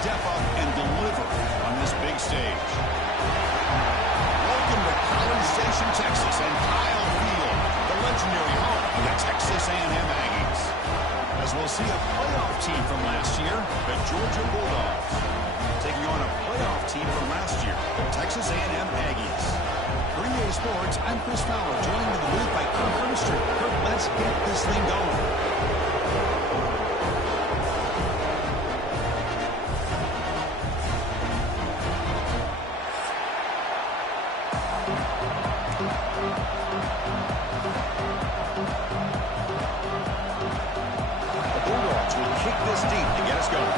step up and deliver on this big stage. Welcome to College Station, Texas, and Kyle Field, the legendary home of the Texas A&M Aggies. As we'll see a playoff team from last year, the Georgia Bulldogs, taking on a playoff team from last year, the Texas A&M Aggies. For UGA Sports, I'm Chris Fowler, joined in the booth by Kirk Hermstrom. Kirk, let's get this thing going. This deep to get us going.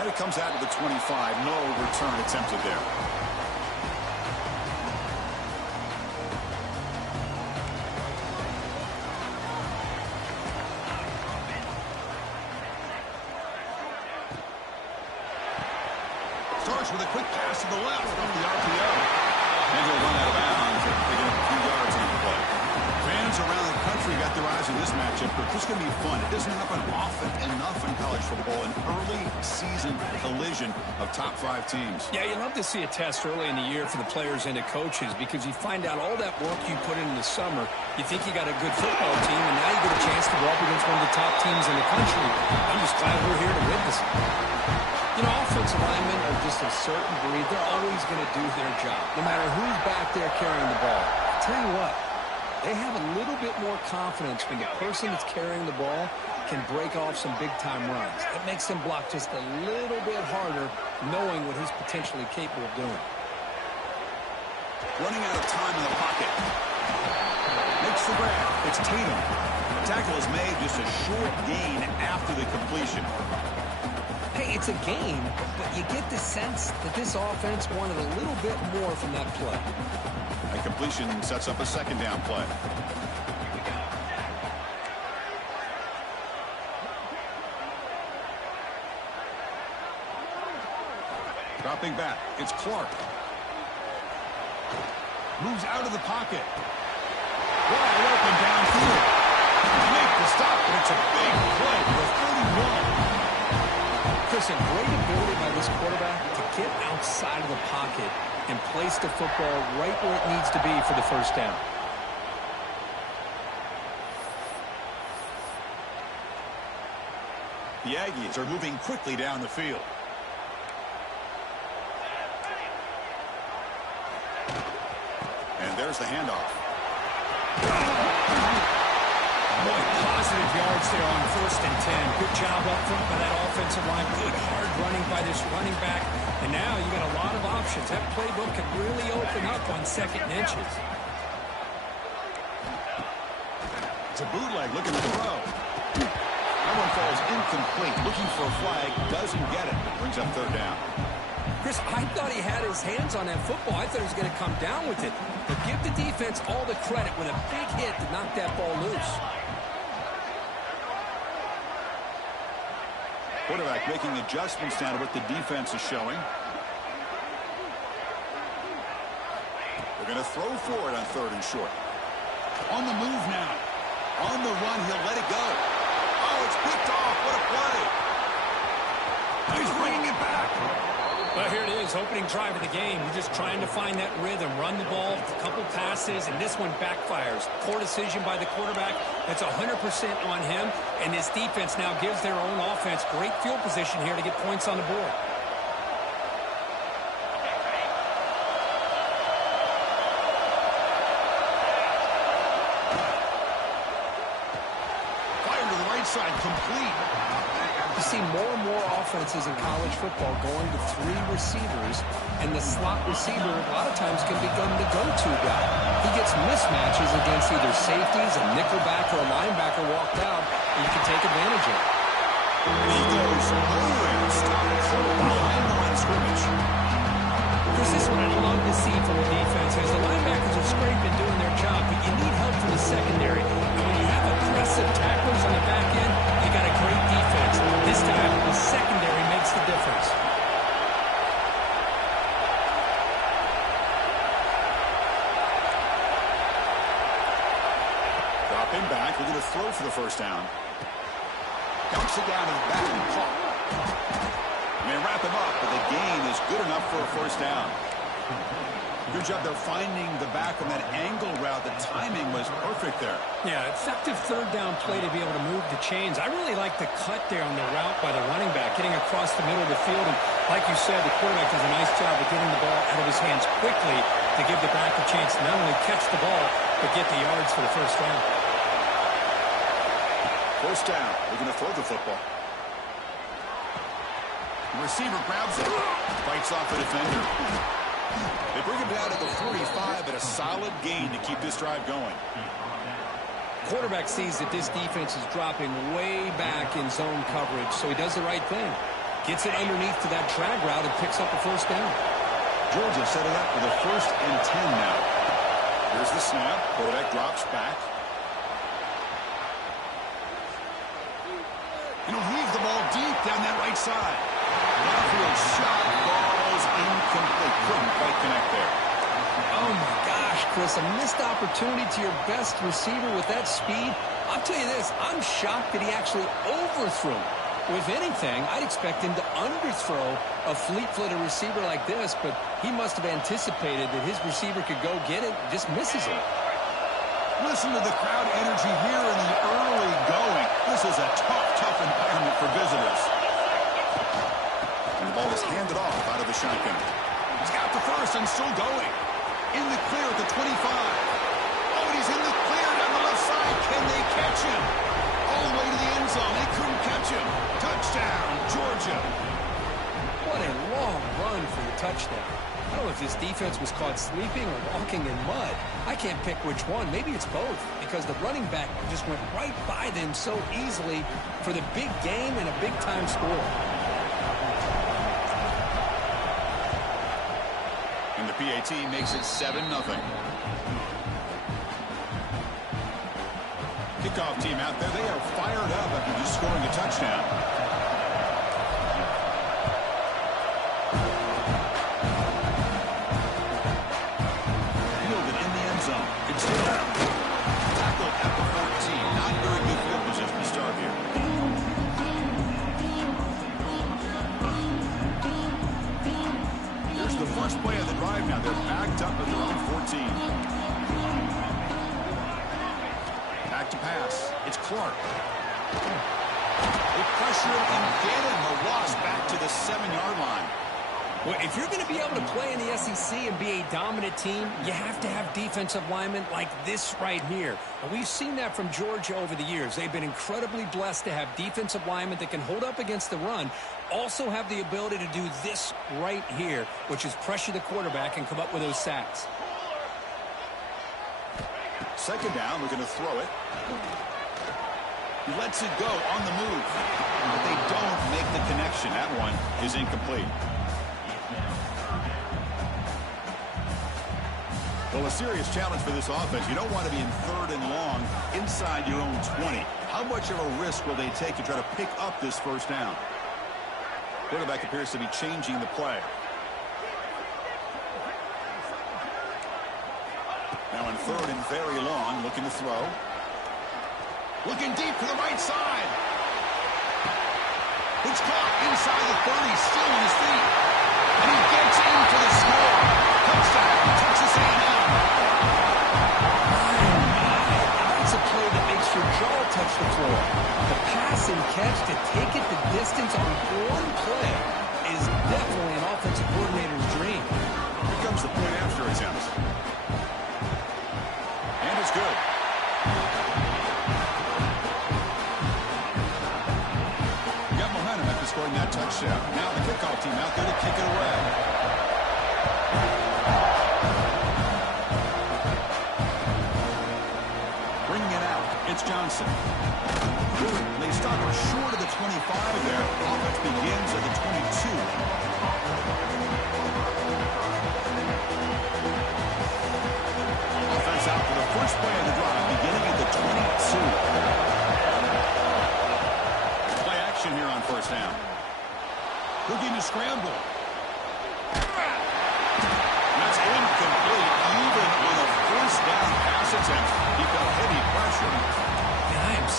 And it comes out to the 25. No return attempted there. Starts with a quick pass to the left off the RPO. And he'll run out of bounds and pick up a few yards on the play. Fans around the country got their eyes on this matchup, but this is going to be fun. It doesn't happen often enough in college football, an early season collision of top 5 teams. Yeah, you love to see a test early in the year for the players and the coaches because you find out all that work you put in the summer. You think you got a good football team, and now you get a chance to go up against one of the top teams in the country. I'm just glad we're here to witness it. You know, offensive linemen are just a certain breed. They're always going to do their job, no matter who's back there carrying the ball. I'll tell you what, they have a little bit more confidence when the person that's carrying the ball can break off some big-time runs. It makes them block just a little bit harder, knowing what he's potentially capable of doing. Running out of time in the pocket. Makes the grab. It's Tatum. The tackle is made, just a short gain after the completion. Hey, it's a game, but you get the sense that this offense wanted a little bit more from that play. A completion sets up a second down play. Dropping back, it's Clark. Moves out of the pocket. Wide open downfield. Make the stop, but it's a big play for 31. Chris, a great ability by this quarterback to get outside of the pocket and place the football right where it needs to be for the first down. The Aggies are moving quickly down the field. And there's the handoff. Boy, positive yards there on 1st and 10. Good job up front by that offensive line. Good hard running by this running back. And now you got a lot of options. That playbook can really open up on 2nd and inches. It's a bootleg looking to throw. That one falls incomplete. Looking for a flag. Doesn't get it. Brings up 3rd down. Chris, I thought he had his hands on that football. I thought he was going to come down with it. But give the defense all the credit with a big hit to knock that ball loose. Quarterback making adjustments now to what the defense is showing. They're going to throw for it on 3rd and short. On the move now. On the run, he'll let it go. Oh, it's picked off. What a play. He's bringing it back. Well, here it is, opening drive of the game. You're just trying to find that rhythm, run the ball, a couple passes, and this one backfires. Poor decision by the quarterback. That's 100% on him, and this defense now gives their own offense great field position here to get points on the board. Fire to the right side, complete. You see more and more offenses in college football going to 3 receivers, and the slot receiver a lot of times can become the go-to guy. He gets mismatches against either safeties, a nickelback, or a linebacker walked out, and you can take advantage of it. And he goes nowhere. Stops behind the line of scrimmage. Chris, this is what I love to see from the defense is the linebackers are scraping doing their job, but you need help from the secondary. And when you have aggressive tacklers on the back end, you got a great defense. This time, the secondary makes the difference. Dropping back, They're going to throw for the first down. Dumps it down to the back and caught. And they wrap him up, but the gain is good enough for a first down. Good job there finding the back on that angle route. The timing was perfect there. Yeah, effective third down play to be able to move the chains. I really like the cut there on the route by the running back, getting across the middle of the field. And like you said, the quarterback does a nice job of getting the ball out of his hands quickly to give the back a chance to not only catch the ball, but get the yards for the first down. First down. They're going to throw the football. The receiver grabs it. Fights off a defender. They bring him down to the 45, but a solid gain to keep this drive going. Quarterback sees that this defense is dropping way back in zone coverage, so he does the right thing. Gets it underneath to that drag route and picks up a first down. Georgia set it up for the 1st and 10 now. Here's the snap. Quarterback drops back. And he'll heave the ball deep down that right side. Downfield shot. Ball is incomplete. Couldn't quite connect there. Oh, my gosh, Chris. A missed opportunity to your best receiver with that speed. I'll tell you this. I'm shocked that he actually overthrew. If anything, I'd expect him to underthrow a fleet-footed receiver like this, but he must have anticipated that his receiver could go get it and just misses him. Listen to the crowd energy here in the early going. This is a tough environment for visitors. And the ball is handed off out of the shotgun. He's got the first and still going. In the clear at the 25. Oh, and he's in the clear down the left side. Can they catch him? All the way to the end zone. They couldn't catch him. Touchdown, Georgia. What a long run for the touchdown. I don't know if this defense was caught sleeping or walking in mud. I can't pick which one. Maybe it's both, because the running back just went right by them so easily for the big game and a big-time score. And the PAT makes it 7-0. Kickoff team out there. They are fired up after just scoring a touchdown. Fielded in the end zone. It's down. Tackled at the 14. Not very good field position to start here. Here's the first play of the drive now. They're backed up at their own 14. Back to pass. It's Clark. They pressure him and get him. The loss back to the 7-yard line. Well, if you're going to be able to play in the SEC and be a dominant team, you have to have defensive linemen like this right here. And we've seen that from Georgia over the years. They've been incredibly blessed to have defensive linemen that can hold up against the run, also have the ability to do this right here, which is pressure the quarterback and come up with those sacks. Second down, we're going to throw it. He lets it go on the move. But they don't make the connection. That one is incomplete. Well, a serious challenge for this offense. You don't want to be in 3rd and long inside your own 20. How much of a risk will they take to try to pick up this first down? Quarterback appears to be changing the play. Now in 3rd and very long, looking to throw. Looking deep to the right side. It's caught inside the 30, still on his feet. And he gets in for the score. Touchdown, Texas A&M. That's a play that makes your jaw touch the floor. The pass and catch to take it the distance on one play is definitely an offensive coordinator's dream. Here comes the point after attempt. And it's good. Got momentum after scoring that touchdown. Now the kickoff team out there to kick it away. Bringing it out, it's Johnson. They stop it short of the 25 there. Offense begins at the 22. Offense out for the first play of the drive, beginning at the 22. Play action here on first down. Looking to scramble. That's incomplete, even on a first down pass attempt. He felt heavy pressure.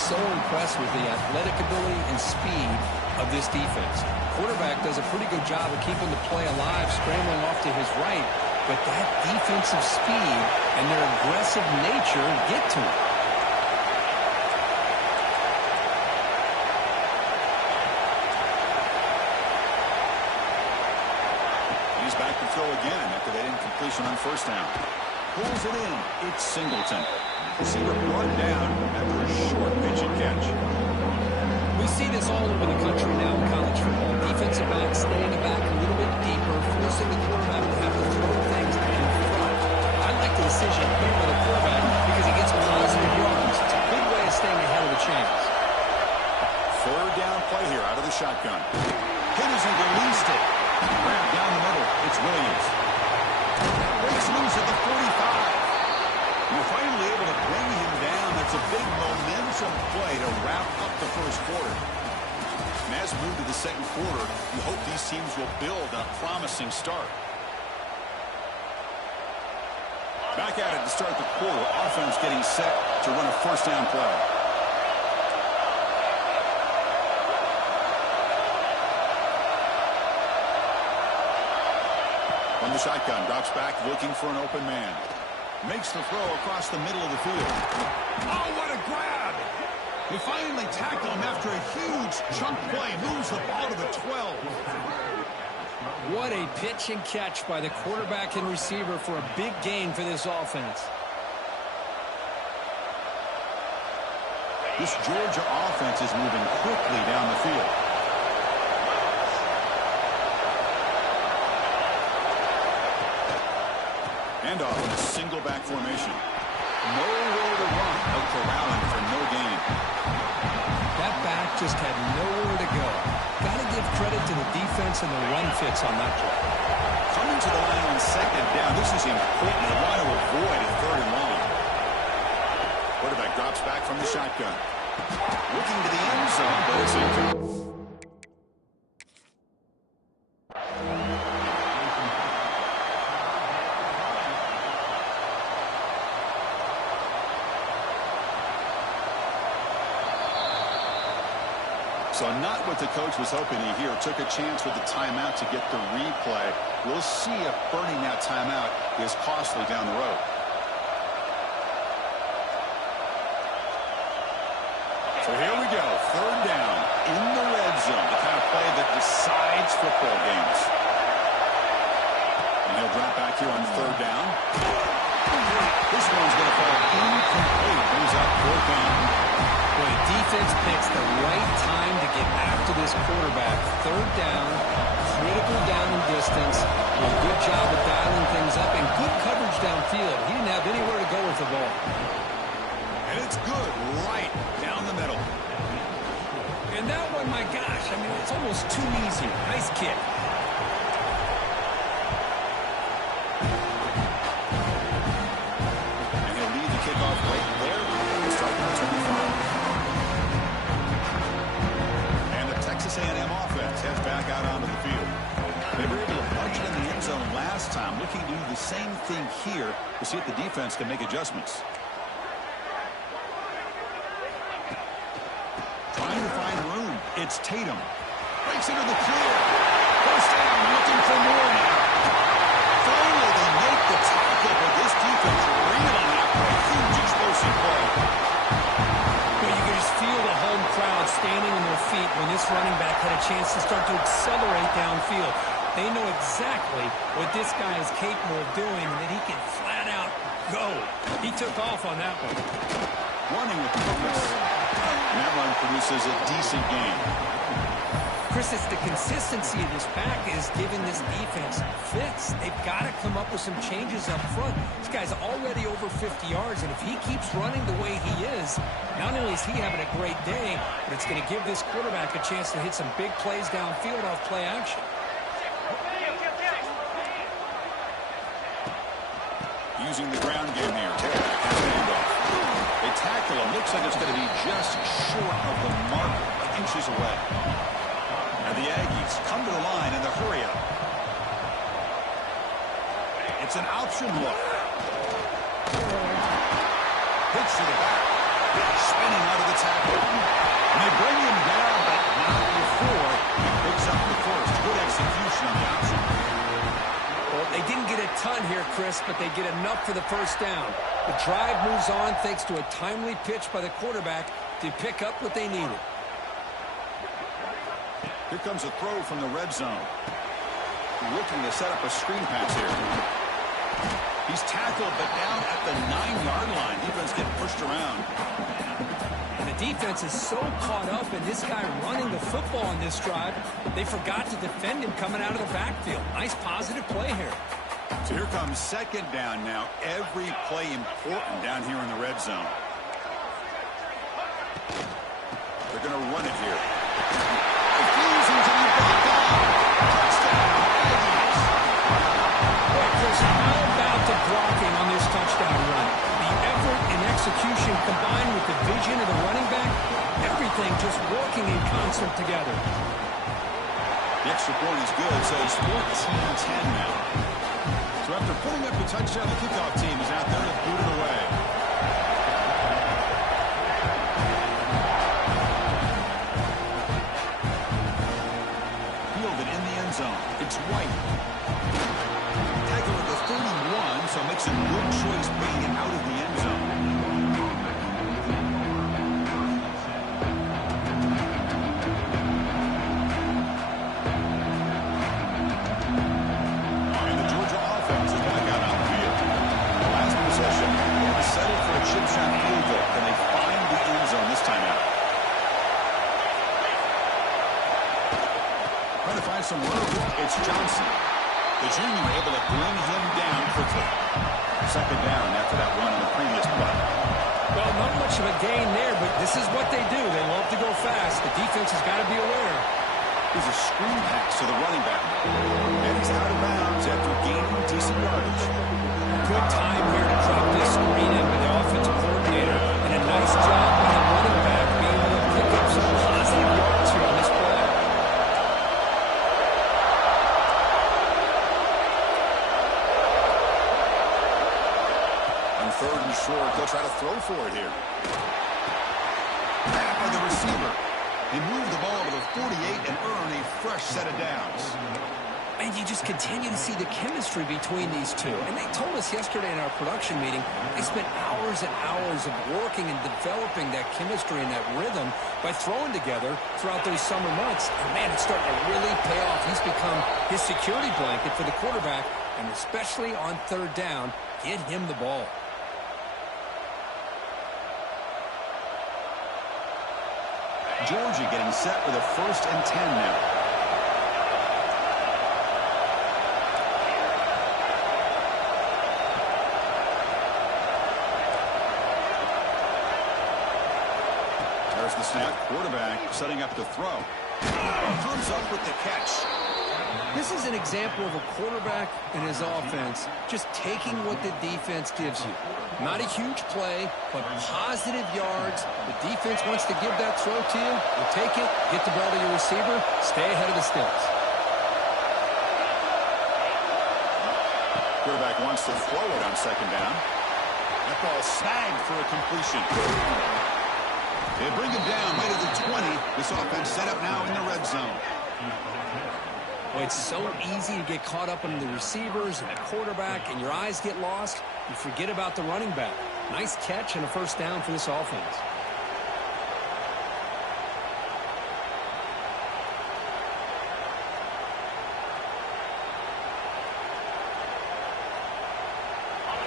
so impressed with the athletic ability and speed of this defense. Quarterback does a pretty good job of keeping the play alive, scrambling off to his right, but that defensive speed and their aggressive nature get to him. He's back to throw again after that incompletion on first down. Pulls it in. It's Singleton. Receiver brought down after a short pitch and catch. We see this all over the country now in college football. Defensive backs staying back a little bit deeper, forcing the quarterback to have to throw things in front. I like the decision here with the quarterback because he gets positive yards. It's a good way of staying ahead of the chains. Third down play here out of the shotgun. Hit as he released it. Grabbed down the middle. It's Williams. Breaks loose at the 45. You're finally able to bring him down. That's a big momentum play to wrap up the first quarter. And as we move to the second quarter, you hope these teams will build a promising start. Back at it to start the quarter. Offense getting set to run a first down play. From the shotgun, drops back looking for an open man. Makes the throw across the middle of the field. Oh, what a grab! They finally tackle him after a huge chunk play. Moves the ball to the 12. What a pitch and catch by the quarterback and receiver for a big gain for this offense. This Georgia offense is moving quickly down the field. And off in a single back formation. Nowhere to run. No corralling for no gain. That back just had nowhere to go. Got to give credit to the defense and the run fits on that play. Coming to the line on second down. This is important. They want to avoid a third and long. Quarterback drops back from the shotgun. Looking to the end zone, but it's incomplete. So not what the coach was hoping to hear. Took a chance with the timeout to get the replay. We'll see if burning that timeout is costly down the road. So here we go. Third down in the red zone. The kind of play that decides football games. And he'll drop back here on third down. This one's going to fall incomplete. Brings up fourth down. Boy, defense picks the right time to get after this quarterback. Third down, critical down in distance. A good job of dialing things up and good coverage downfield. He didn't have anywhere to go with the ball. And it's good right down the middle. And that one, my gosh, I mean, it's almost too easy. Nice kick. And he'll lead the kickoff right there. Starting at 25. Texas A&M offense heads back out onto the field. They were able to punch it in the end zone last time. Looking to do the same thing here to see if the defense can make adjustments. Trying to find room. It's Tatum. Breaks into the clear. First down, looking for more now. Finally, they make the tackle, but this defense reeling after a huge explosive play. Well, you can just feel the home crowd standing on their feet when this running back had a chance to start to accelerate downfield. They know exactly what this guy is capable of doing and that he can flat out go. He took off on that one. Running with purpose. And that run produces a decent gain. Chris, it's the consistency of this back is giving this defense fits. They've got to come up with some changes up front. This guy's already over 50 yards, and if he keeps running the way he is, not only is he having a great day, but it's going to give this quarterback a chance to hit some big plays downfield off play action. Using the ground game here. Tailback has the handoff. They tackle him. Looks like it's going to be just short of the mark, inches away. And the Aggies come to the line in the hurry up. It's an option look. Pitch to the back. Spinning out of the tackle. miss, but they get enough for the first down. The drive moves on thanks to a timely pitch by the quarterback to pick up what they needed. Here comes a throw from the red zone. Looking to set up a screen pass here. He's tackled, but down at the 9-yard line. Defense getting pushed around. And the defense is so caught up in this guy running the football on this drive, they forgot to defend him coming out of the backfield. Nice positive play here. So here comes second down now. Every play important down here in the red zone. They're going to run it here. Refusing to be brought down. Touchdown, Aggies. Boy, Chris, how about the blocking on this touchdown run? The effort and execution combined with the vision of the running back, everything just working in concert together. The extra point is good, so it's 14-10 now. So after putting up the touchdown, the kickoff team is out there to boot it away. Fielded in the end zone. It's White. Tackle at the 31, so makes a good choice bringing it out of the end zone. Some room. It's Johnson. The junior able to bring him down quickly. Second down after that run on the previous play. Well, not much of a gain there, but this is what they do. They love to go fast. The defense has got to be aware. Here's a screen pass to the running back. And he's out of bounds after gaining decent yardage. Good time here to drop this screen in with the offensive coordinator. And a nice job by the running back being able to pick up some positive yards here on this play. Third and short, they'll try to throw for it here. Back by the receiver. They move the ball to the 48 and earn a fresh set of downs. And you just continue to see the chemistry between these two. And they told us yesterday in our production meeting, they spent hours and hours of working and developing that chemistry and that rhythm by throwing together throughout those summer months. And man, it's starting to really pay off. He's become his security blanket for the quarterback, and especially on third down, get him the ball. Georgia getting set with a 1st and 10 now. There's the snap. Quarterback setting up to throw. Comes up with the catch. This is an example of a quarterback and his offense just taking what the defense gives you. Not a huge play, but positive yards. The defense wants to give that throw to you. You take it, get the ball to your receiver, stay ahead of the sticks. Quarterback wants to throw it on second down. That ball snagged for a completion. They bring him down right at the 20. This offense set up now in the red zone. Well, it's so easy to get caught up in the receivers and the quarterback, and your eyes get lost. You forget about the running back. Nice catch and a first down for this offense.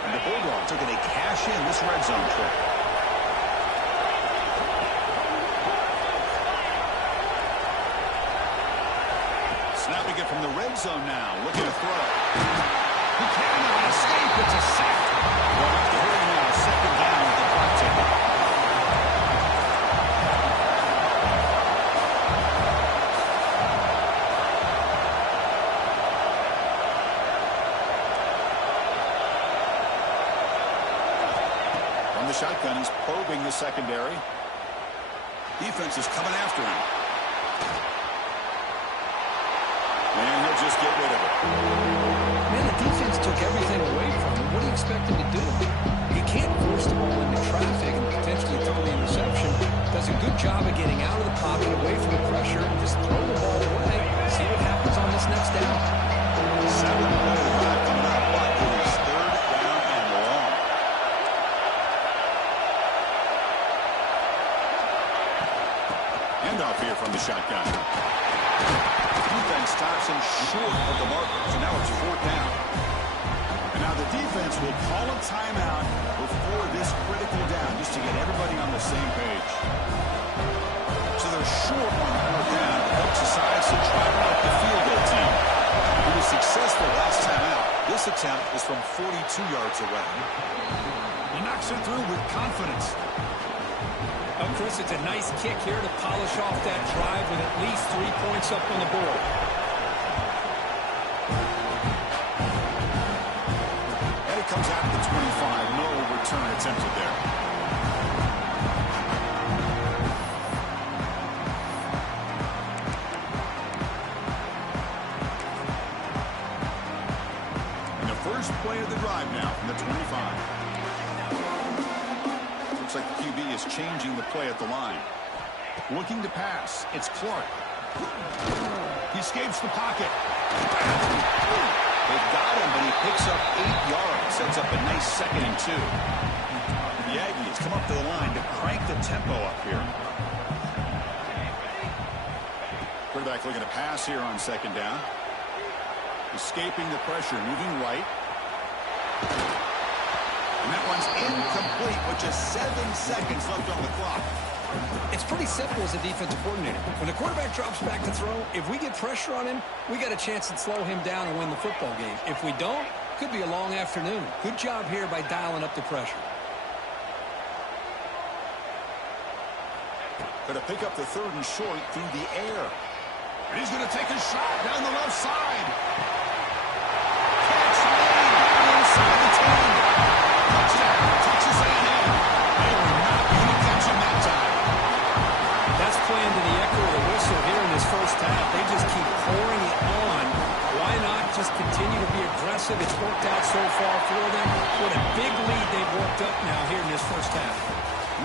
And the Bulldogs are going to cash in this red zone trip. Snapping it from the red zone now. Looking to throw. He cannot escape. It's a sack. Well, after hurry now, second down with the clock ticking. From the shotgun, he's probing the secondary. Defense is coming after him. And he'll just get rid of it. Man, the defense took everything away from him. What do you expect him to do? He can't force the ball into traffic and potentially throw the interception. Does a good job of getting out of the pocket, away from the pressure, and just throw the ball away. See what happens on this next down. 7 play drive coming up, but it is 3rd Handoff here from the shotgun. Defense stops him short of the marker, so now it's 4th down. And now the defense will call a timeout before this critical down, just to get everybody on the same page. So they're short on 4th down. The coach decides to try out the field goal team. He was successful last time out. This attempt is from 42 yards away. He knocks it through with confidence. Oh, Chris, it's a nice kick here to polish off that drive with at least 3 points up on the board. And it comes out to the 25. No return attempted there. And the first play of the drive now from the 25. Looks like the QB is changing the play at the line. Looking to pass. It's Clark. He escapes the pocket. They've got him, but he picks up 8 yards. Sets up a nice 2nd and 2. The Aggies come up to the line to crank the tempo up here. Quarterback looking to pass here on 2nd down. Escaping the pressure, moving right. And that one's incomplete with just 7 seconds left on the clock. It's pretty simple as a defensive coordinator. When the quarterback drops back to throw, if we get pressure on him, we got a chance to slow him down and win the football game. If we don't, could be a long afternoon. Good job here by dialing up the pressure. Going to pick up the 3rd and short through the air. And he's going to take a shot down the left side. Catch made inside the 10. Touchdown, Texas A&M. They were not going to catch him that time. That's playing to the echo of the whistle here in this first half. They just keep pouring it on. Why not just continue to be aggressive? It's worked out so far for them. What a big lead they've worked up now here in this first half.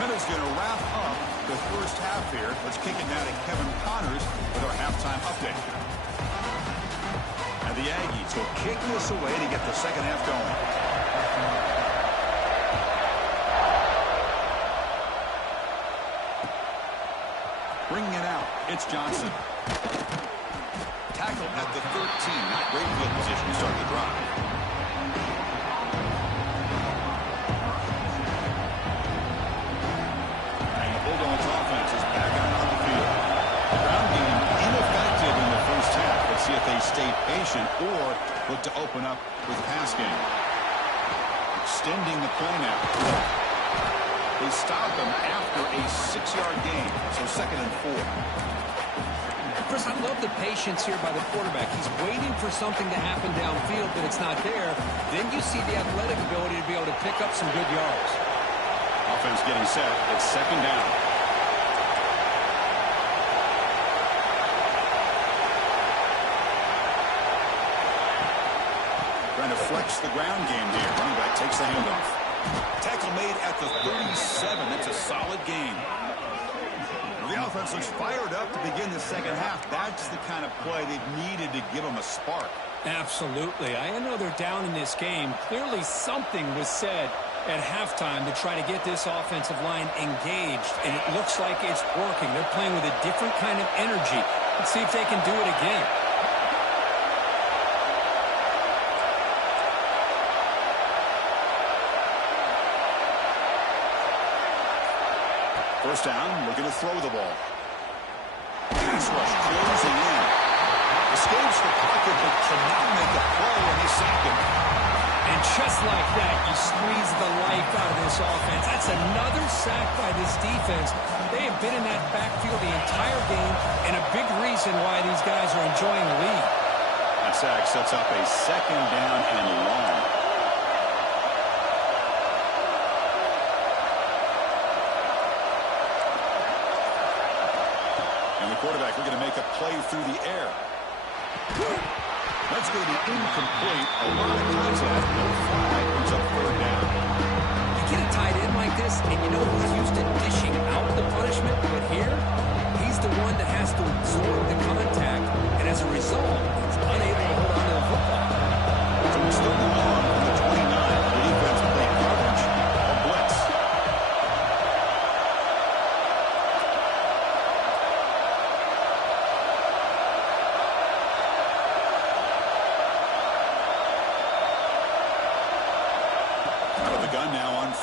Minute's going to wrap up the first half here. Let's kick it now to Kevin Connors with our halftime update. And the Aggies will kick this away to get the second half going. Bringing it out, it's Johnson. Tackle at the 13. Not great field position to start the drive. And the Bulldogs offense is back out on the field. The ground game ineffective in the first half. Let's see if they stay patient or look to open up with the pass game. Extending the play now. They stop him after a 6-yard gain, so 2nd and 4. Chris, I love the patience here by the quarterback. He's waiting for something to happen downfield, but it's not there. Then you see the athletic ability to be able to pick up some good yards. Offense getting set. It's 2nd down. Trying to flex the ground game here. Running back takes the handoff. Tackle made at the 37. That's a solid gain. The offense looks fired up to begin the second half. That's the kind of play they've needed to give them a spark. Absolutely. I know they're down in this game. Clearly something was said at halftime to try to get this offensive line engaged, and it looks like it's working. They're playing with a different kind of energy. Let's see if they can do it again. First down, looking to throw the ball. Pass rush closing in. Escapes the pocket, but cannot make a play, and they sack him. And just like that, you squeeze the life out of this offense. That's another sack by this defense. They have been in that backfield the entire game, and a big reason why these guys are enjoying the lead. That sack sets up a 2nd down and long. And the quarterback looking to make a play through the air. That's going to be incomplete. A lot of contact. No flag. Brings up 3rd down. You get a tight end like this, and you know he's used to dishing out the punishment, but here, he's the one that has to absorb the contact, and as a result, he's unable to hold on to the football. So it's 3rd and long from the 29. The defense played coverage, a blitz.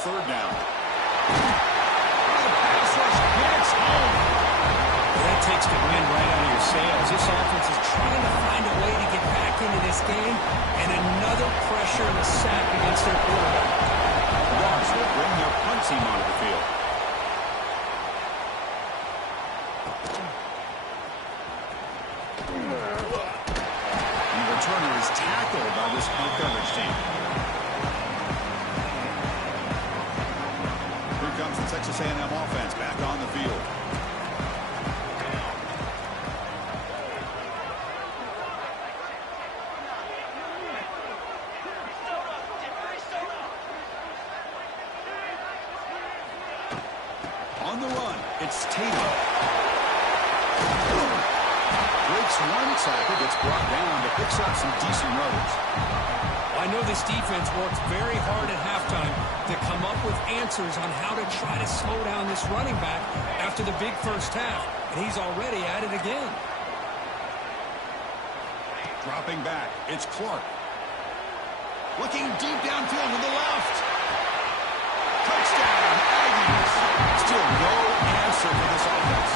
third down. The pass rush gets home. That takes the wind right out of your sails. This offense is trying to find a way to get back into this game, and another pressure and a sack against their quarterback. The Dogs will bring their punt team onto the field. And the returner is tackled by this punt coverage team. Here comes the Texas A&M offense back on the field. On the run, it's Tatum. Breaks one tackle, gets brought down, but picks up some decent yardage. I know this defense worked very hard at halftime to come up with answers on how to try to slow down this running back after the big first half, and he's already at it again. Dropping back, it's Clark. Looking deep downfield to the left. Touchdown, Aggies. Still no answer for this offense.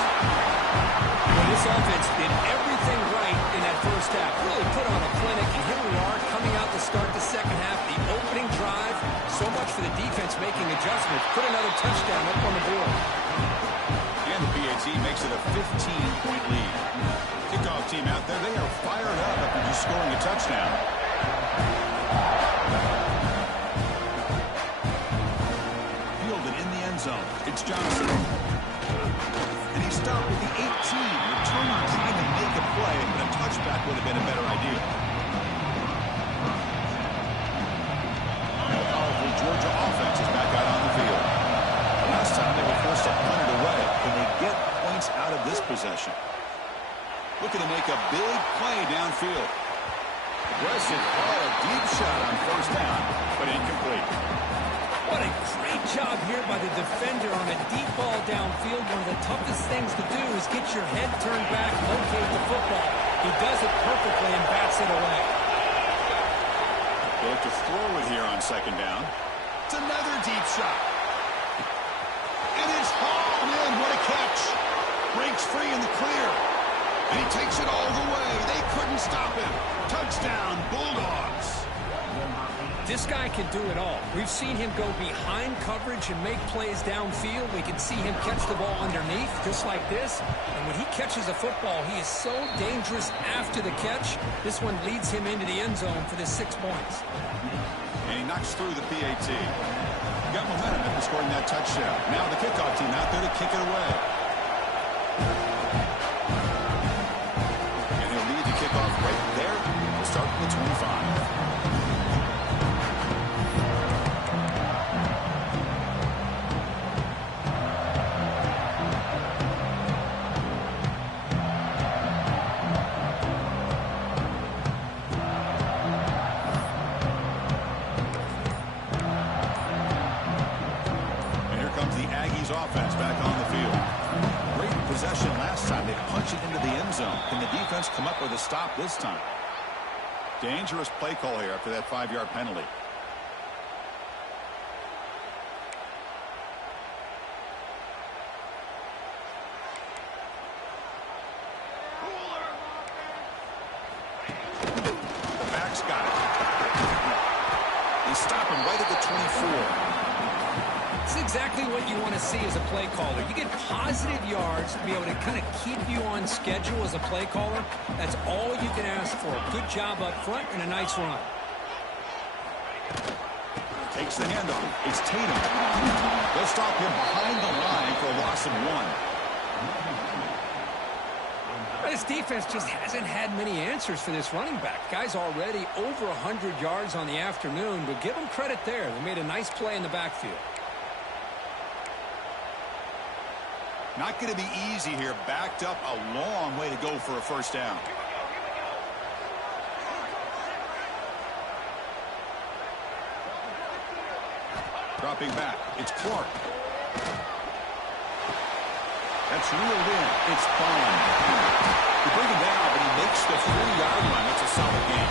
Well, this offense did everything right in that first half. Really put on a clinic, and here we are coming out to start the second half. The opening drive, so much for the defense making adjustments. Put another touchdown up on the board. And the PAT makes it a 15-point lead. Kickoff team out there, they are fired up after just scoring a touchdown. Zone. It's Johnson. And he stopped at the 18. Returner trying to make a play, but a touchback would have been a better idea. And the powerful Georgia offense is back out on the field. Last time they were forced to punt it away. Can they get points out of this possession? Looking to make a big play downfield. Aggressive ball, a deep shot on first down, but incomplete. What a great job here by the defender on a deep ball downfield. One of the toughest things to do is get your head turned back, locate the football. He does it perfectly and bats it away. They look to throw it here on second down. It's another deep shot. And it's hauled in. What a catch. Breaks free in the clear. And he takes it all the way. They couldn't stop him. Touchdown, Bulldogs. This guy can do it all. We've seen him go behind coverage and make plays downfield. We can see him catch the ball underneath, just like this. And when he catches a football, he is so dangerous after the catch. This one leads him into the end zone for the 6 points. And he knocks through the PAT. Got momentum after scoring that touchdown. Now the kickoff team out there to kick it away. And he'll lead the kickoff right there. We'll start from the 25. Offense back on the field. Great possession last time. They punched it into the end zone. Can the defense come up with a stop this time? Dangerous play call here after that 5-yard penalty. The back's got it. They stop him right at the 24. It's exactly what you want to see as a play caller. You get positive yards to be able to kind of keep you on schedule as a play caller. That's all you can ask for. Good job up front and a nice run. Takes the handoff. It's Tatum. They'll stop him behind the line for a loss of 1. This defense just hasn't had many answers for this running back. Guy's already over 100 yards on the afternoon, but give them credit there. They made a nice play in the backfield. Not going to be easy here. Backed up a long way to go for a first down. Dropping back. It's Clark. That's reeled in. It's Bond. They bring him down, but he makes the 3-yard line. That's a solid game.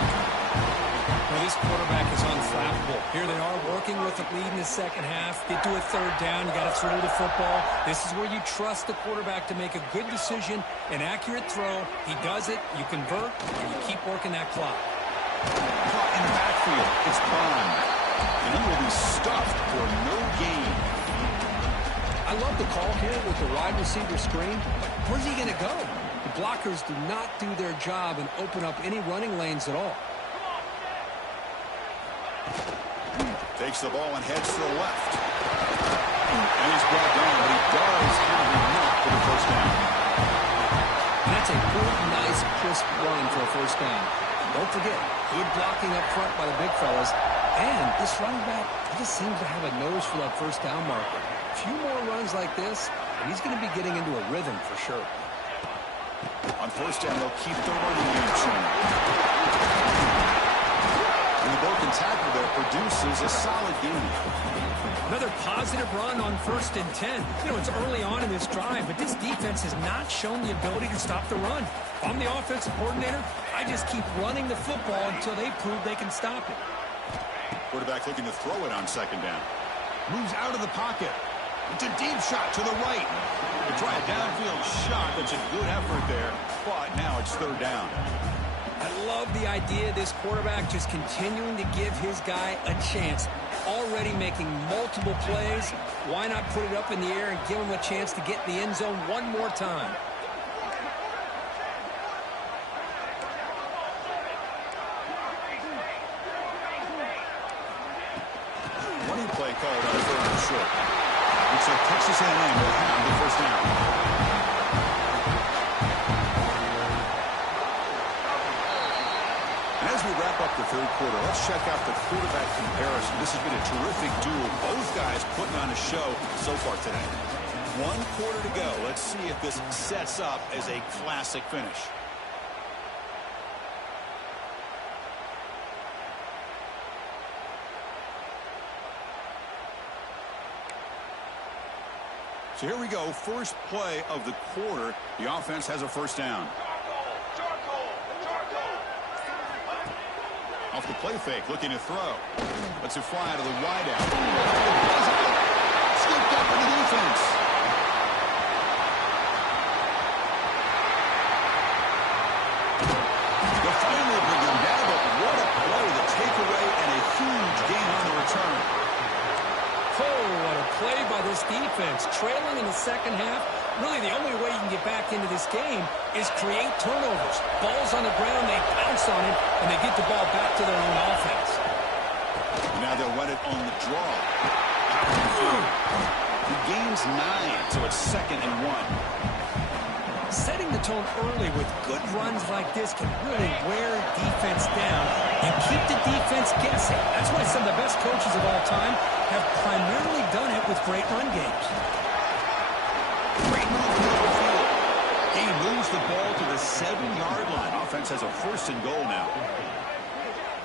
Well, this quarterback is unflappable. Here they are working with the lead in the second half. Get to a third down. You got to throw the football. This is where you trust the quarterback to make a good decision, an accurate throw. He does it. You convert, and you keep working that clock. Caught in the backfield. It's Bond. And he will be stuffed for no gain. I love the call here with the wide receiver screen. Where's he going to go? The blockers do not do their job and open up any running lanes at all. Takes the ball and heads to the left. And he's brought down, but he does have enough for the first down. And that's a good, nice, crisp run for a first down. Don't forget, good blocking up front by the big fellas. And this running back, he just seems to have a nose for that first down marker. A few more runs like this, and he's going to be getting into a rhythm for sure. On first down, they'll keep the running game churning. And the broken tackle there produces a solid gain. Another positive run on 1st and 10. You know, it's early on in this drive, but this defense has not shown the ability to stop the run. If I'm the offensive coordinator, I just keep running the football until they prove they can stop it. Quarterback looking to throw it on second down. Moves out of the pocket. It's a deep shot to the right. To try a downfield shot. That's a good effort there. But now it's third down. I love the idea of this quarterback just continuing to give his guy a chance. Already making multiple plays. Why not put it up in the air and give him a chance to get in the end zone one more time? Running play called on third and short. Looks like Texas A&M will have the first down. As we wrap up the third quarter, let's check out the quarterback comparison. This has been a terrific duel. Both guys putting on a show so far today. 1 quarter to go. Let's see if this sets up as a classic finish. So here we go. First play of the quarter. The offense has a first down. Off the play fake, looking to throw. Lets it fly out of the wideout. Scooped up in the defense. They'll finally bring him down, but what a play. The takeaway and a huge gain on the return. Oh, what a play by this defense. Trailing in the second half. Really, the only way you can get back into this game is create turnovers. Ball's on the ground, they pounce on it, and they get the ball back to their own offense. Now they'll run it on the draw. He gains 9, so it's 2nd and 1. Setting the tone early with good runs like this can really wear defense down and keep the defense guessing. That's why some of the best coaches of all time have primarily done it with great run games. Great move to the field. He moves the ball to the 7-yard line. Offense has a 1st and goal now.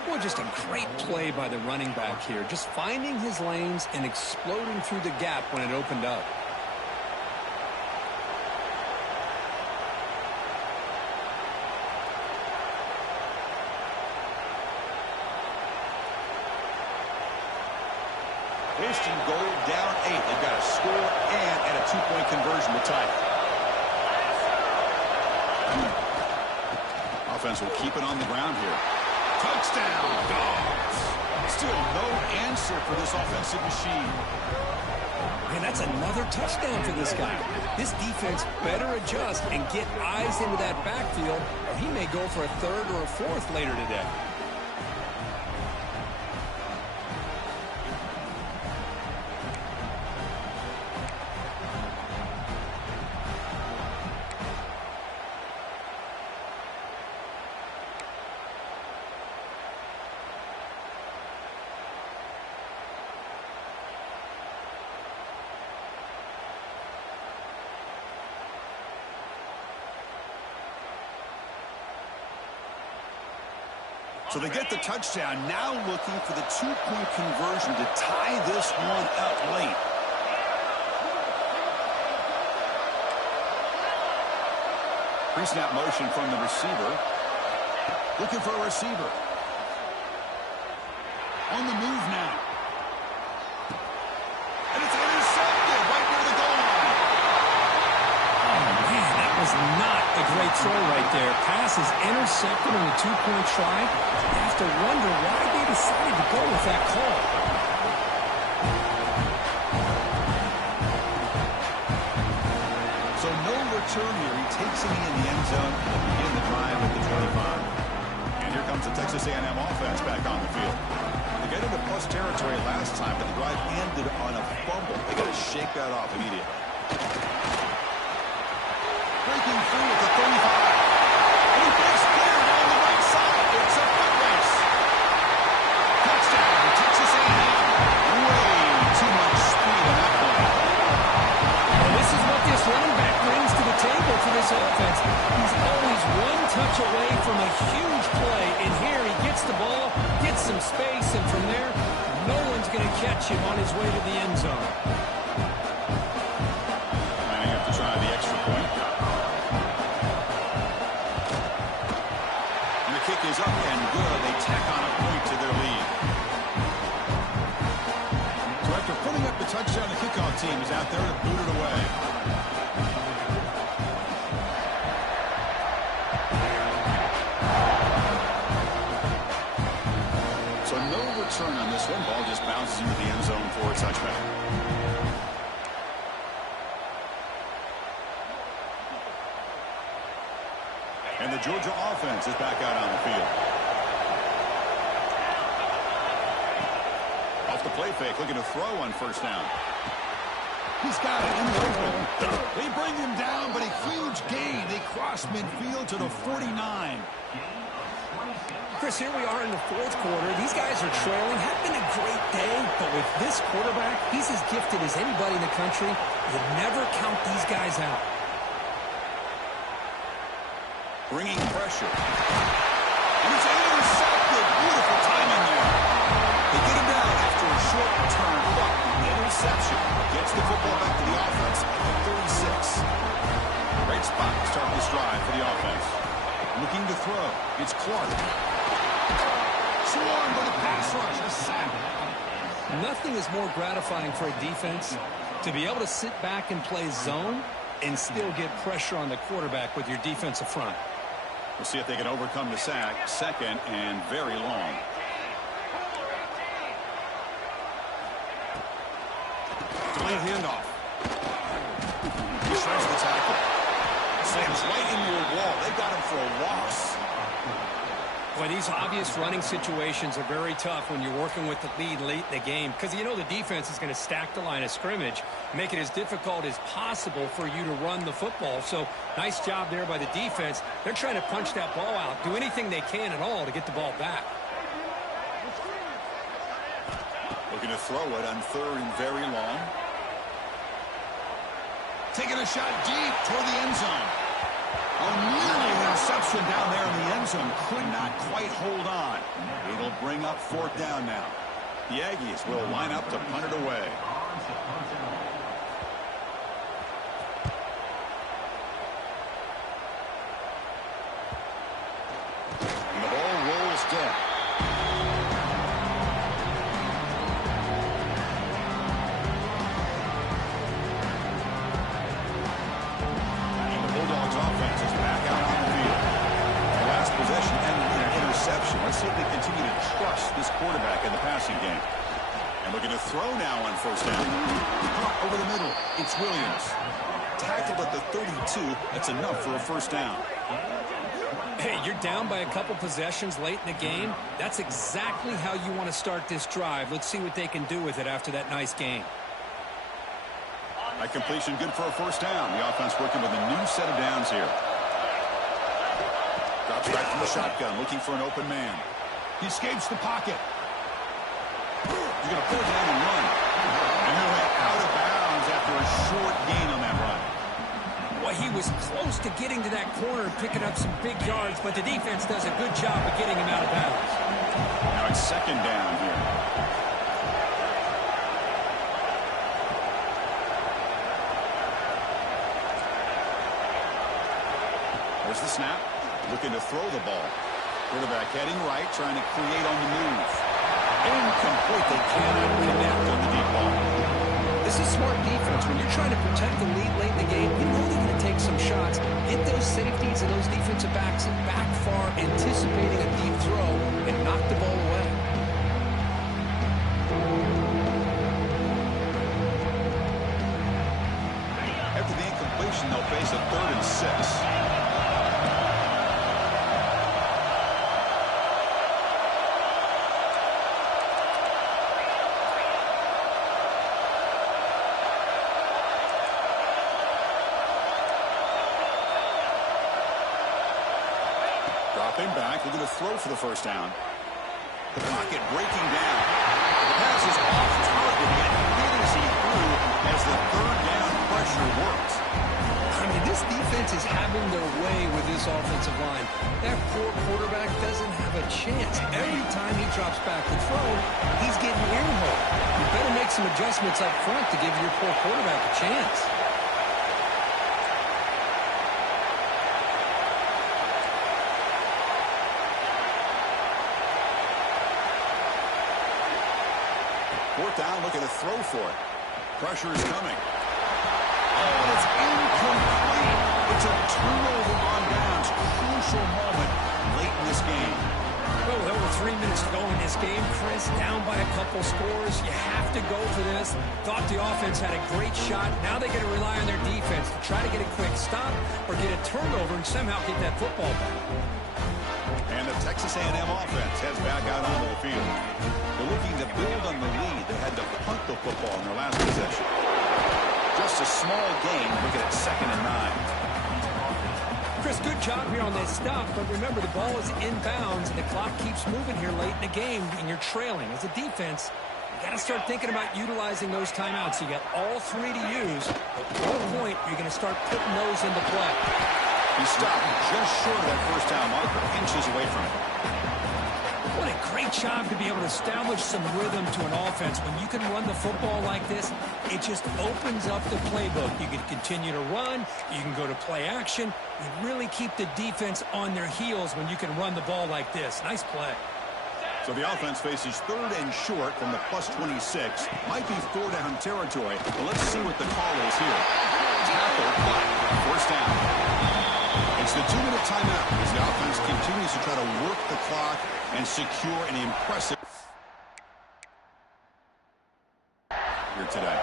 Boy, just a great play by the running back here. Just finding his lanes and exploding through the gap when it opened up. First and goal, down 8. They've got a score and a 2-point conversion to tie. Offense will keep it on the ground here. Touchdown, Dogs. Still no answer for this offensive machine. And that's another touchdown for this guy. This defense better adjust and get eyes into that backfield, or he may go for a 3rd or a 4th later today. So they get the touchdown, now looking for the 2-point conversion to tie this one up late. Pre-snap motion from the receiver. Looking for a receiver. On the move now. And it's intercepted right near the goal line. Oh, man, that was not a great throw right there. Pass is intercepted on the two-point try. You have to wonder why they decided to go with that call. So no return here. He takes it in the end zone to begin the drive at the 25. And here comes the Texas A&M offense back on the field. They get into plus territory last time, but the drive ended on a fumble. They got to shake that off immediately. Breaking through at the 35. And he breaks clear down the right side. It's a foot race. Touchdown, Texas A&M. Way too much speed on that play. And this is what this running back brings to the table for this offense. He's always one touch away from a huge play. And here he gets the ball, gets some space, and from there, no one's going to catch him on his way to the end zone. Lining up to try the extra point. And the kick is up and good. They tack on a point to their lead. So after putting up the touchdown, the kickoff team is out there to boot it away. So no return on this one. Ball just bounces into the end zone for a touchback. And the Georgia offense is back out on the field. Off the play fake, looking to throw on first down. He's got it in the open. They bring him down, but a huge gain. They cross midfield to the 49. Chris, here we are in the fourth quarter. These guys are trailing. Had been a great day, but with this quarterback, he's as gifted as anybody in the country. You never count these guys out. Bringing pressure. And it's intercepted. Beautiful timing there. They get him down after a short return. But the interception gets the football back to the offense at the 36. Great spot to start this drive for the offense. Looking to throw. It's Clark. Swarmed with a pass rush. A sack. Nothing is more gratifying for a defense to be able to sit back and play zone and still get pressure on the quarterback with your defensive front. We'll see if they can overcome the sack. Second and very long. Delayed handoff. He shreds the tackle. Slams right into a wall. They got him for a loss. Boy, these obvious running situations are very tough when you're working with the lead late in the game because you know the defense is going to stack the line of scrimmage, make it as difficult as possible for you to run the football. So nice job there by the defense. They're trying to punch that ball out, do anything they can at all to get the ball back. Looking to throw it on third and very long. Taking a shot deep toward the end zone. Oh, nearly an interception down there in the end zone. Could not quite hold on. It'll bring up fourth down now. The Aggies will line up to punt it away. And the ball rolls dead. Let's see if they continue to trust this quarterback in the passing game. And looking to throw now on first down. Caught over the middle. It's Williams. Tackled at the 32. That's enough for a first down. Hey, you're down by a couple possessions late in the game. That's exactly how you want to start this drive. Let's see what they can do with it after that nice game. That completion good for a first down. The offense working with a new set of downs here. Drops back from the shotgun, looking for an open man. He escapes the pocket. He's going to pull down and run. And he went out of bounds after a short gain on that run. Well, he was close to getting to that corner and picking up some big yards, but the defense does a good job of getting him out of bounds. Now it's second down here. There's the snap. Looking to throw the ball. Quarterback heading right, trying to create on the move. Incomplete. They cannot connect on the deep ball. This is smart defense. When you're trying to protect the lead late in the game, you know they're going to take some shots. Get those safeties and those defensive backs back far, anticipating a deep throw, and knock the ball away. After the incompletion, they'll face a 3rd and 6. Dropping back, they're going to throw for the first down. The pocket breaking down. The pass is off target, yet good as he threw as the 3rd down pressure works. I mean, this defense is having their way with this offensive line. That poor quarterback doesn't have a chance. Every time he drops back to throw, he's getting earmarked. You better make some adjustments up front to give your poor quarterback a chance. Fourth down, looking to throw for it. Pressure is coming. Oh, it's incomplete. It's a turnover on downs. Crucial moment late in this game. Well, with over 3 minutes to go in this game, Chris, down by a couple scores. You have to go for this. Thought the offense had a great shot. Now they got to rely on their defense to try to get a quick stop or get a turnover and somehow get that football back. And the Texas A&M offense heads back out onto the field. They're looking to build on the lead. They had to punt the football in their last possession. Just a small gain, looking at 2nd and 9. Chris, good job here on that stop, but remember, the ball is inbounds, and the clock keeps moving here late in the game, and you're trailing. As a defense, you got to start thinking about utilizing those timeouts. You got all 3 to use. At one point, you're going to start putting those into play. He stopped just short of that first down marker, inches away from it. What a great job to be able to establish some rhythm to an offense. When you can run the football like this, it just opens up the playbook. You can continue to run. You can go to play action. You really keep the defense on their heels when you can run the ball like this. Nice play. So the offense faces 3rd and short from the +26. Might be 4-down territory, but let's see what the call is here. Tackle, but first down. It's the 2-minute timeout as the offense continues to try to work the clock and secure an impressive here today.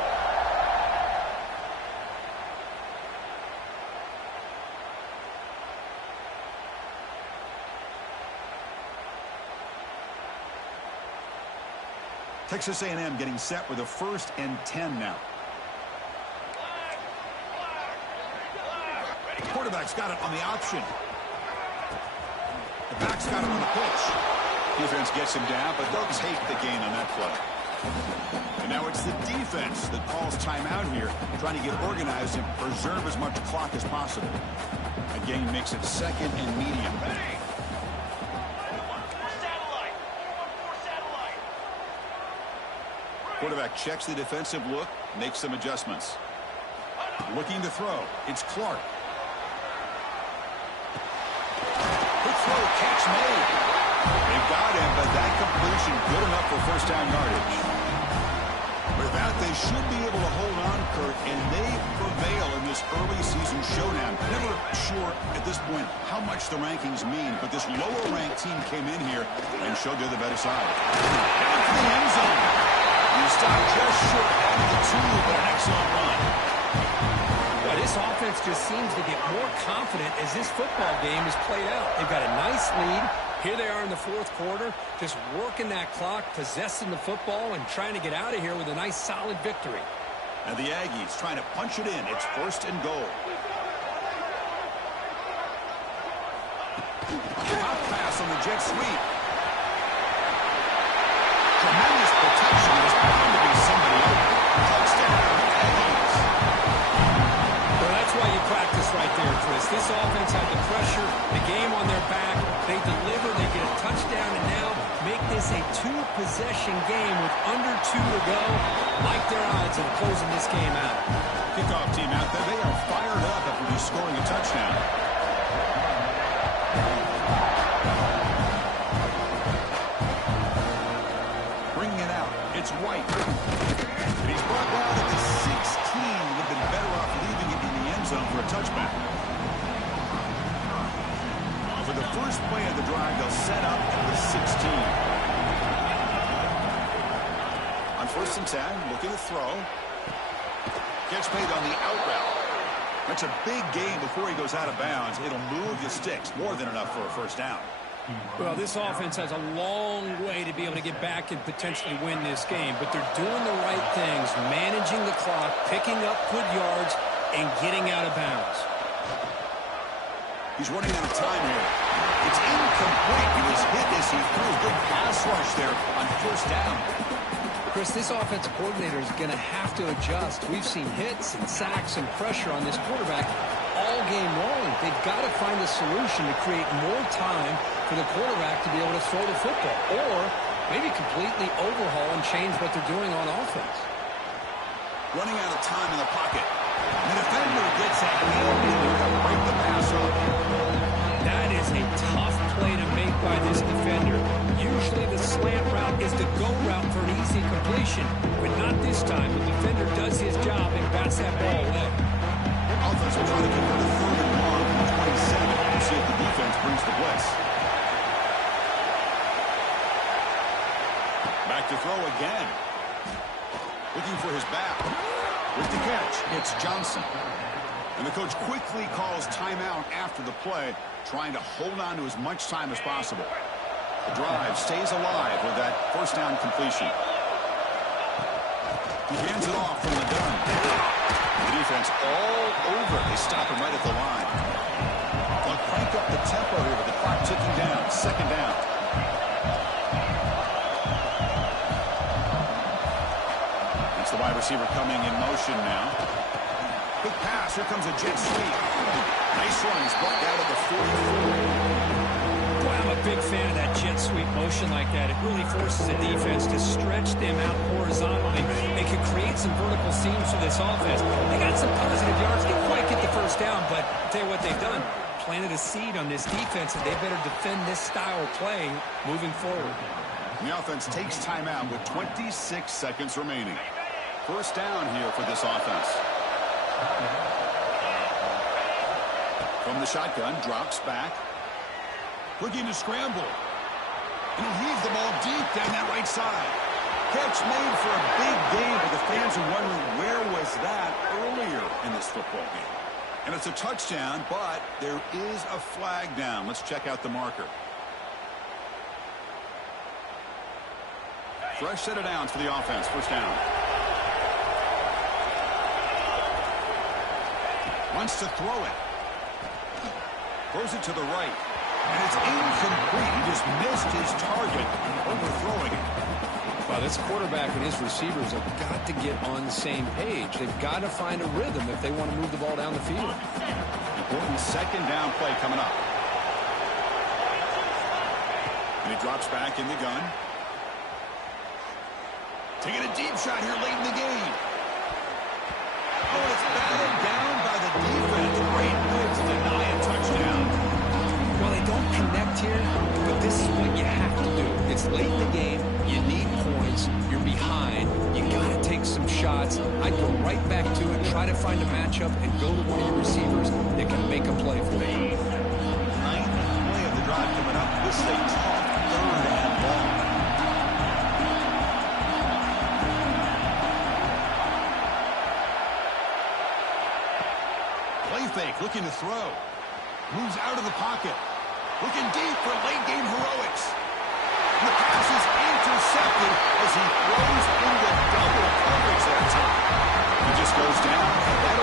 Texas A&M getting set with a 1st and 10 now. Quarterback's got it on the option. The back's got it on the pitch. Defense gets him down, but they'll take the gain on that play. And now it's the defense that calls timeout here, trying to get organized and preserve as much clock as possible. Again, makes it 2nd and medium. Quarterback checks the defensive look, makes some adjustments. Looking to throw. It's Clark. Good throw, catch made. They've got him, but that completion good enough for first down yardage. With that, they should be able to hold on, Kurt, and they prevail in this early season showdown. Never sure at this point how much the rankings mean, but this lower-ranked team came in here and showed they're the better side. Down to the end zone. You stop just short out of the 2, but an excellent run. Well, this offense just seems to get more confident as this football game is played out. They've got a nice lead. Here they are in the 4th quarter, just working that clock, possessing the football, and trying to get out of here with a nice, solid victory. And the Aggies trying to punch it in. It's 1st and goal. Hot pass on the jet sweep. Tremendous protection. There's bound to be somebody open. Touchdown, Aggies. Well, that's why you practice right there, Chris. This offense had the pressure, the game on their back. They deliver, they get a touchdown, and now make this a 2-possession game with under 2 to go. Like their odds of closing this game out. Kickoff team out there. They are fired up after just scoring a touchdown. It's White. And he's brought down at the 16. Would have been better off leaving it in the end zone for a touchback. For the first play of the drive, they'll set up at the 16. On 1st and 10, looking to throw. Gets made on the out route. That's a big gain before he goes out of bounds. It'll move the sticks more than enough for a first down. Well, this offense has a long way to be able to get back and potentially win this game, but they're doing the right things, managing the clock, picking up good yards, and getting out of bounds. He's running out of time here. It's incomplete. He was hit as he threw a good pass rush there on 1st down. Chris, this offensive coordinator is going to have to adjust. We've seen hits and sacks and pressure on this quarterback all game long. They've got to find a solution to create more time for the quarterback to be able to throw the football, or maybe completely overhaul and change what they're doing on offense. Running out of time in the pocket. The defender gets a hand in there to break the pass up. That is a tough play to make by this defender. Usually the slant route is the go route for an easy completion, but not this time. The defender does his job and bats that ball away. Offense will try to convert a 3rd and long from 27. We'll see if the defense brings the blitz. Back to throw again. Looking for his back. With the catch, it's Johnson. And the coach quickly calls timeout after the play, trying to hold on to as much time as possible. The drive stays alive with that 1st down completion. He hands it off from the gun. The defense all over it. They stop him right at the line. They'll crank up the tempo here with the clock ticking down. 2nd down. It's the wide receiver coming in motion now. Big pass. Here comes a jet sweep. Nice run. He's brought down at the 44. Boy, I'm a big fan of that jet sweep motion like that. It really forces the defense to stretch them out horizontally. They can create some vertical seams for this offense. They got some positive yards. They didn't quite get the 1st down, but I'll tell you what they've done. Planted a seed on this defense, and they better defend this style of play moving forward. The offense takes timeout with 26 seconds remaining. 1st down here for this offense. From the shotgun, drops back. Looking to scramble. And he heaves the ball deep down that right side. Catch made for a big gain, but the fans are wondering where was that earlier in this football game. And it's a touchdown, but there is a flag down. Let's check out the marker. Fresh set of downs for the offense. 1st down. Wants to throw it. Throws it to the right. And it's incomplete. He just missed his target, overthrowing it. Well, this quarterback and his receivers have got to get on the same page. They've got to find a rhythm if they want to move the ball down the field. Important 2nd down play coming up. And he drops back in the gun. Taking a deep shot here late in the game. Oh, it's batted down by the defense. Great move to deny a touchdown. Well, they don't connect here, but this is what you have to do. It's late in the game. You need points. You're behind. You got to take some shots. I'd go right back to it, try to find a matchup, and go to one of your receivers that can make a play for you. 9th play of the drive coming up. This is a tough 3rd and long. Play fake, looking to throw. Moves out of the pocket. Looking deep for late-game heroics. And the pass is intercepted as he throws into double coverage that time. He just goes down, and that